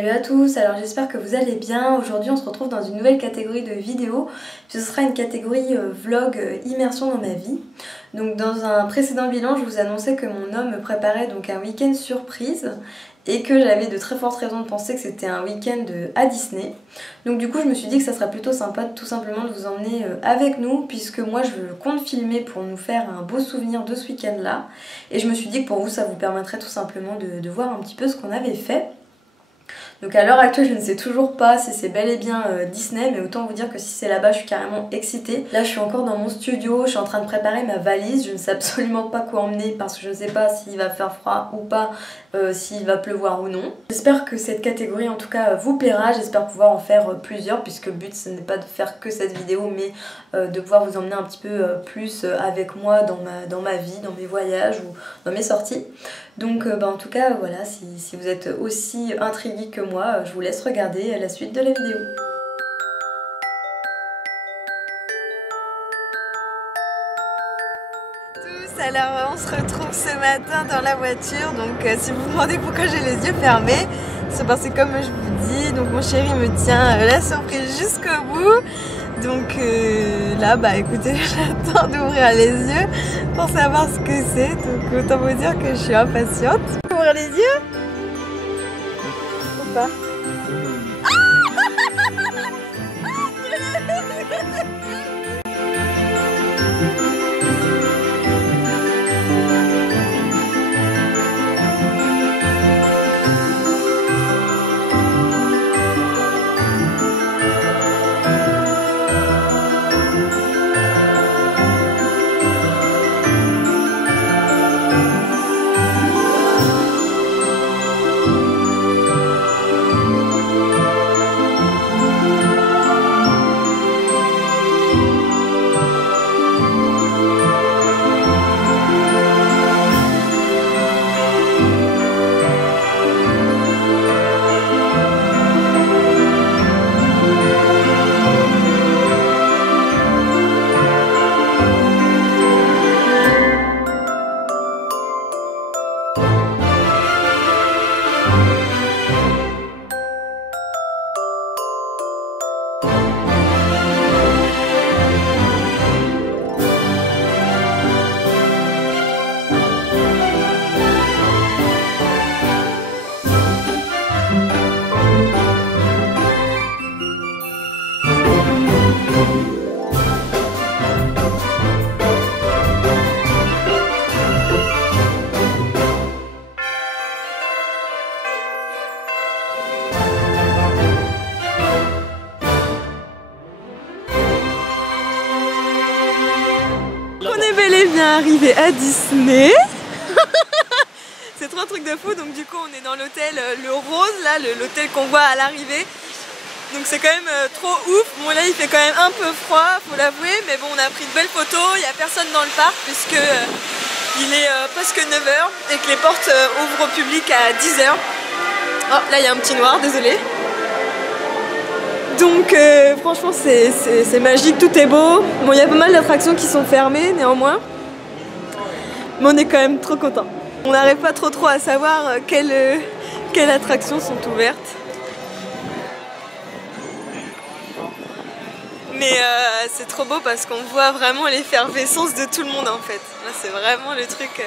Salut à tous, alors j'espère que vous allez bien. Aujourd'hui on se retrouve dans une nouvelle catégorie de vidéos. Ce sera une catégorie vlog immersion dans ma vie. Donc dans un précédent bilan je vous annonçais que mon homme me préparait donc un week-end surprise et que j'avais de très fortes raisons de penser que c'était un week-end à Disney. Donc du coup je me suis dit que ça serait plutôt sympa tout simplement de vous emmener avec nous, puisque moi je compte filmer pour nous faire un beau souvenir de ce week-end là. Et je me suis dit que pour vous ça vous permettrait tout simplement de voir un petit peu ce qu'on avait fait. Donc à l'heure actuelle je ne sais toujours pas si c'est bel et bien Disney, mais autant vous dire que si c'est là-bas je suis carrément excitée. Là je suis encore dans mon studio, je suis en train de préparer ma valise, je ne sais absolument pas quoi emmener parce que je ne sais pas s'il va faire froid ou pas, s'il va pleuvoir ou non. J'espère que cette catégorie en tout cas vous plaira, j'espère pouvoir en faire plusieurs, puisque le but ce n'est pas de faire que cette vidéo mais de pouvoir vous emmener un petit peu plus avec moi dans ma vie, dans mes voyages ou dans mes sorties. Donc en tout cas voilà, si vous êtes aussi intrigués que moi, je vous laisse regarder la suite de la vidéo. Tous, alors on se retrouve ce matin dans la voiture, donc si vous vous demandez pourquoi j'ai les yeux fermés, c'est parce que comme je vous dis, donc mon chéri me tient la surprise jusqu'au bout. Donc là bah écoutez, j'attends d'ouvrir les yeux pour savoir ce que c'est, donc autant vous dire que je suis impatiente. Ouvrir les yeux ou pas? On est bel et bien arrivé à Disney. C'est trop un truc de fou. Donc du coup on est dans l'hôtel Le Rose, là l'hôtel qu'on voit à l'arrivée. Donc c'est quand même trop ouf. Bon là il fait quand même un peu froid, faut l'avouer, mais bon on a pris de belles photos. Il n'y a personne dans le parc puisque il est presque 9h et que les portes ouvrent au public à 10h. Oh là il y a un petit noir, désolé. Donc franchement c'est magique, tout est beau. Bon il y a pas mal d'attractions qui sont fermées néanmoins, mais on est quand même trop content. On n'arrive pas trop à savoir quelles attractions sont ouvertes. Mais c'est trop beau parce qu'on voit vraiment l'effervescence de tout le monde en fait. Là c'est vraiment le truc,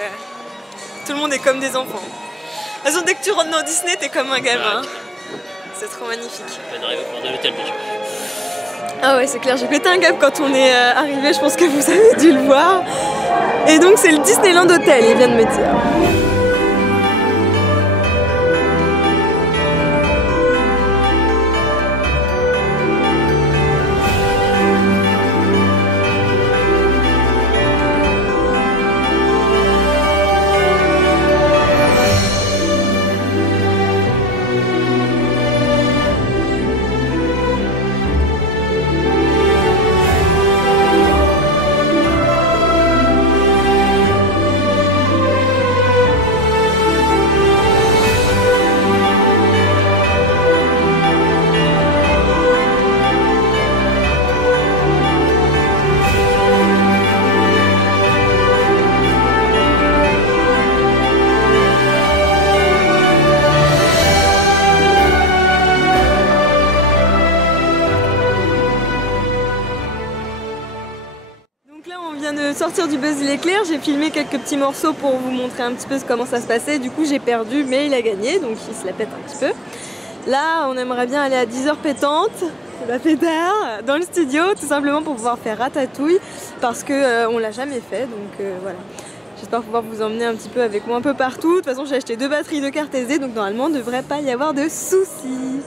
tout le monde est comme des enfants. De toute façon dès que tu rentres dans Disney t'es comme un gamin. C'est trop magnifique. On arrive au bord de l'hôtel déjà. Ah ouais c'est clair, j'ai pété un câble quand on est arrivé, je pense que vous avez dû le voir. Et donc c'est le Disneyland Hotel, il vient de me dire. de sortir du Buzz l'éclair, j'ai filmé quelques petits morceaux pour vous montrer un petit peu comment ça se passait. Du coup j'ai perdu mais il a gagné, donc il se la pète un petit peu. Là on aimerait bien aller à 10h pétante, la pétard, dans le studio, tout simplement pour pouvoir faire Ratatouille, parce que on l'a jamais fait, donc voilà. J'espère pouvoir vous emmener un petit peu avec moi un peu partout. De toute façon j'ai acheté 2 batteries de carte SD, donc normalement il ne devrait pas y avoir de soucis.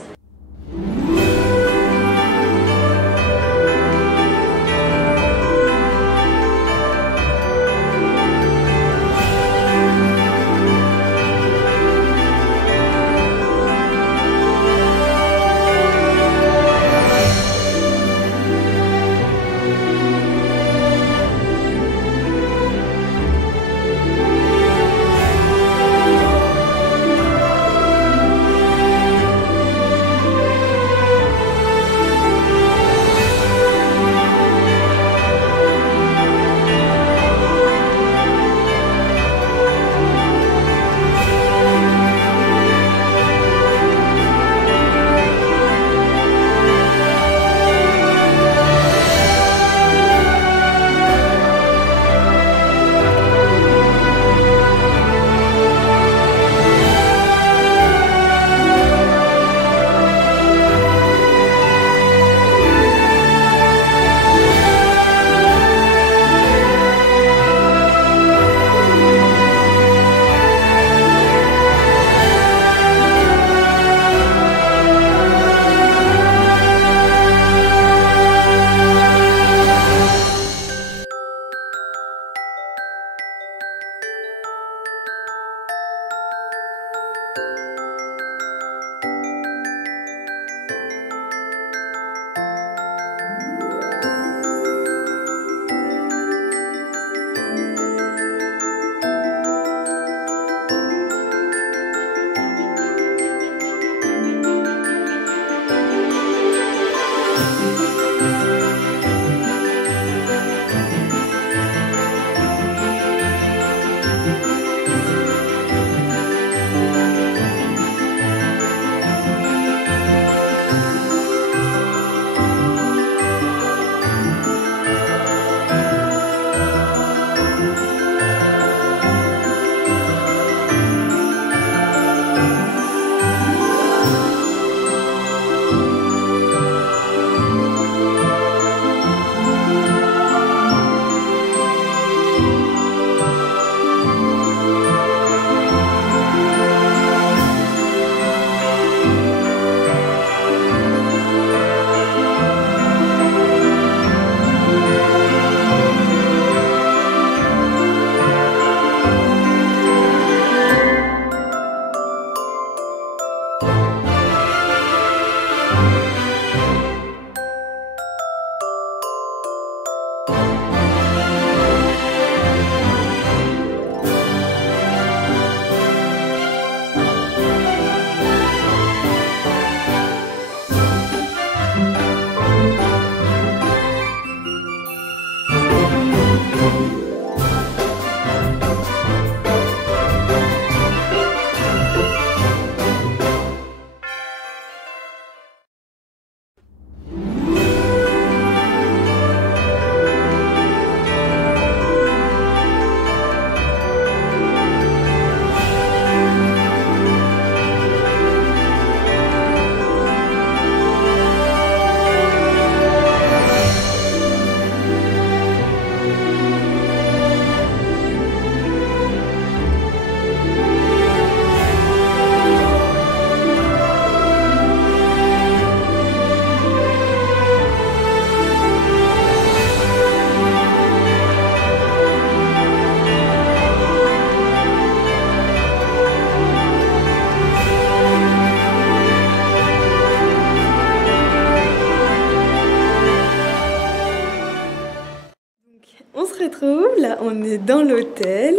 retrouve, là on est dans l'hôtel,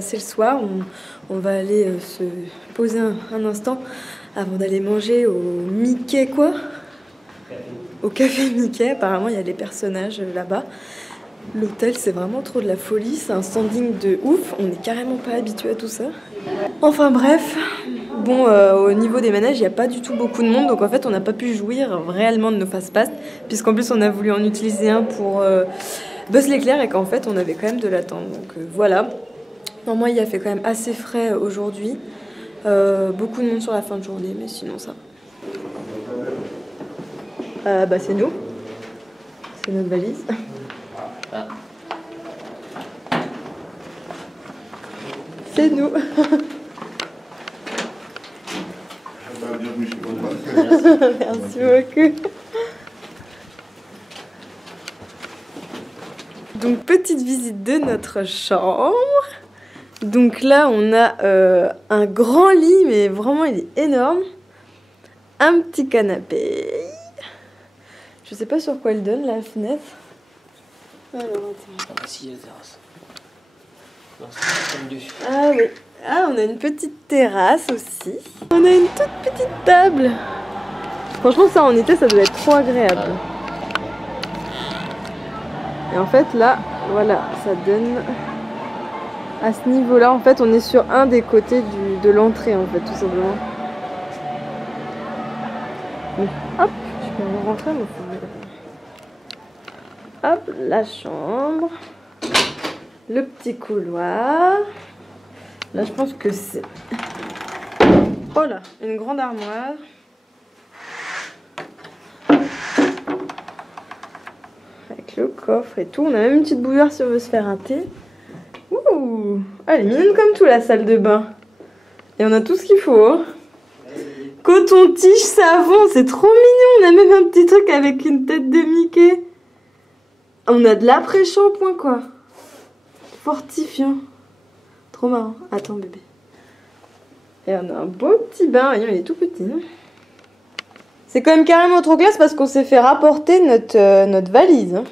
c'est le soir, on va aller se poser un instant avant d'aller manger au Mickey quoi. Au café Mickey, apparemment il y a des personnages là-bas. L'hôtel c'est vraiment trop de la folie, c'est un standing de ouf, on n'est carrément pas habitué à tout ça. Enfin bref, bon au niveau des manèges il n'y a pas du tout beaucoup de monde, donc en fait on n'a pas pu jouir réellement de nos fast-pass, puisqu'en plus on a voulu en utiliser un pour Buzz l'éclair et qu'en fait on avait quand même de l'attente. Donc voilà. Normalement il a fait quand même assez frais aujourd'hui. Beaucoup de monde sur la fin de journée, mais sinon ça va. Bah c'est nous. C'est notre valise. Ah. C'est nous. Merci beaucoup. Donc petite visite de notre chambre. Donc là on a un grand lit, mais vraiment il est énorme. Un petit canapé. Je sais pas sur quoi il donne la fenêtre. Alors attends. Ah si, il y a la terrasse. Non, c'est ah oui. Ah, on a une petite terrasse aussi. On a une toute petite table. Franchement ça en été ça doit être trop agréable. Et en fait là, voilà, ça donne à ce niveau-là. En fait on est sur un des côtés de l'entrée en fait, tout simplement. Donc, hop, je peux rentrer mais hop, la chambre. Le petit couloir. Là je pense que c'est... Oh là, une grande armoire. Avec le coffre et tout. On a même une petite bouilloire si on veut se faire un thé. Ouh, elle est mignonne comme tout la salle de bain. Et on a tout ce qu'il faut. Hein. Coton-tige, savon, c'est trop mignon. On a même un petit truc avec une tête de Mickey. On a de l'après-shampoing quoi. Fortifiant. Trop marrant. Attends bébé. Et on a un beau petit bain. Il est tout petit. Hein. C'est quand même carrément trop classe parce qu'on s'est fait rapporter notre valise. Hein.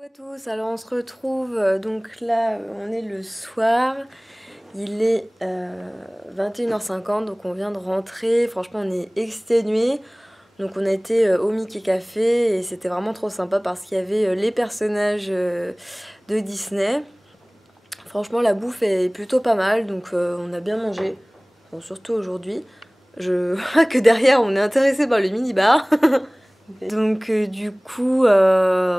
Coucou à tous, alors on se retrouve donc là on est le soir, il est 21h50 donc on vient de rentrer, franchement on est exténués. Donc on a été au Mickey Café et c'était vraiment trop sympa parce qu'il y avait les personnages de Disney. Franchement la bouffe est plutôt pas mal donc on a bien mangé, bon, surtout aujourd'hui. Je vois que derrière on est intéressé par le mini-bar. Donc du coup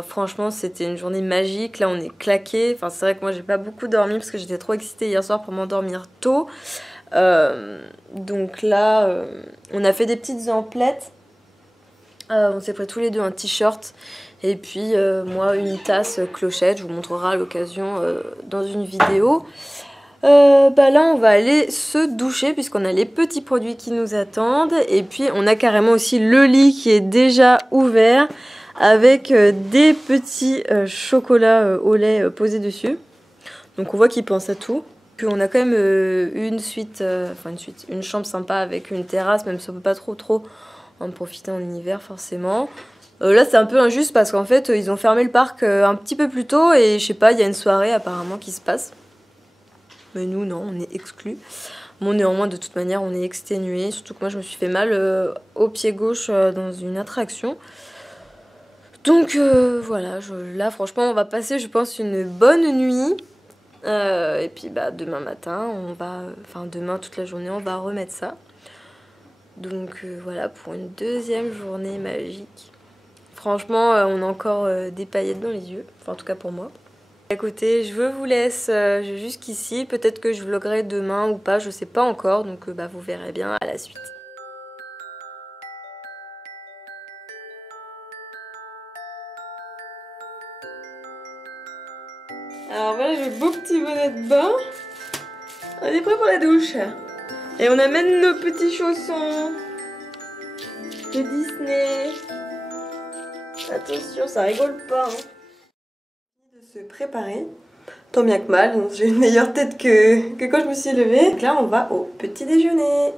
franchement c'était une journée magique, là on est claqué. Enfin c'est vrai que moi j'ai pas beaucoup dormi parce que j'étais trop excitée hier soir pour m'endormir tôt. Donc là on a fait des petites emplettes. On s'est pris tous les deux un t-shirt et puis moi une tasse clochette, je vous montrerai à l'occasion dans une vidéo. Bah là on va aller se doucher puisqu'on a les petits produits qui nous attendent et puis on a carrément aussi le lit qui est déjà ouvert avec des petits chocolats au lait posés dessus. Donc on voit qu'ils pensent à tout. Puis on a quand même une chambre sympa avec une terrasse, même si on peut pas trop en profiter en hiver forcément. Là c'est un peu injuste parce qu'en fait ils ont fermé le parc un petit peu plus tôt et je sais pas, il y a une soirée apparemment qui se passe. Mais nous non, on est exclus. Bon néanmoins de toute manière on est exténués, surtout que moi je me suis fait mal au pied gauche dans une attraction. Donc voilà, là franchement on va passer je pense une bonne nuit. Et puis bah demain matin on va, enfin demain toute la journée on va remettre ça. Donc voilà pour une deuxième journée magique. Franchement on a encore des paillettes dans les yeux, enfin en tout cas pour moi. Écoutez, je vous laisse jusqu'ici, peut-être que je vloggerai demain ou pas, je sais pas encore, donc bah, vous verrez bien à la suite. Alors voilà, j'ai le beau petit bonnet de bain. On est prêt pour la douche. Et on amène nos petits chaussons de Disney. Attention, ça rigole pas. De se préparer. Tant bien que mal, j'ai une meilleure tête que quand je me suis levée. Donc là, on va au petit déjeuner.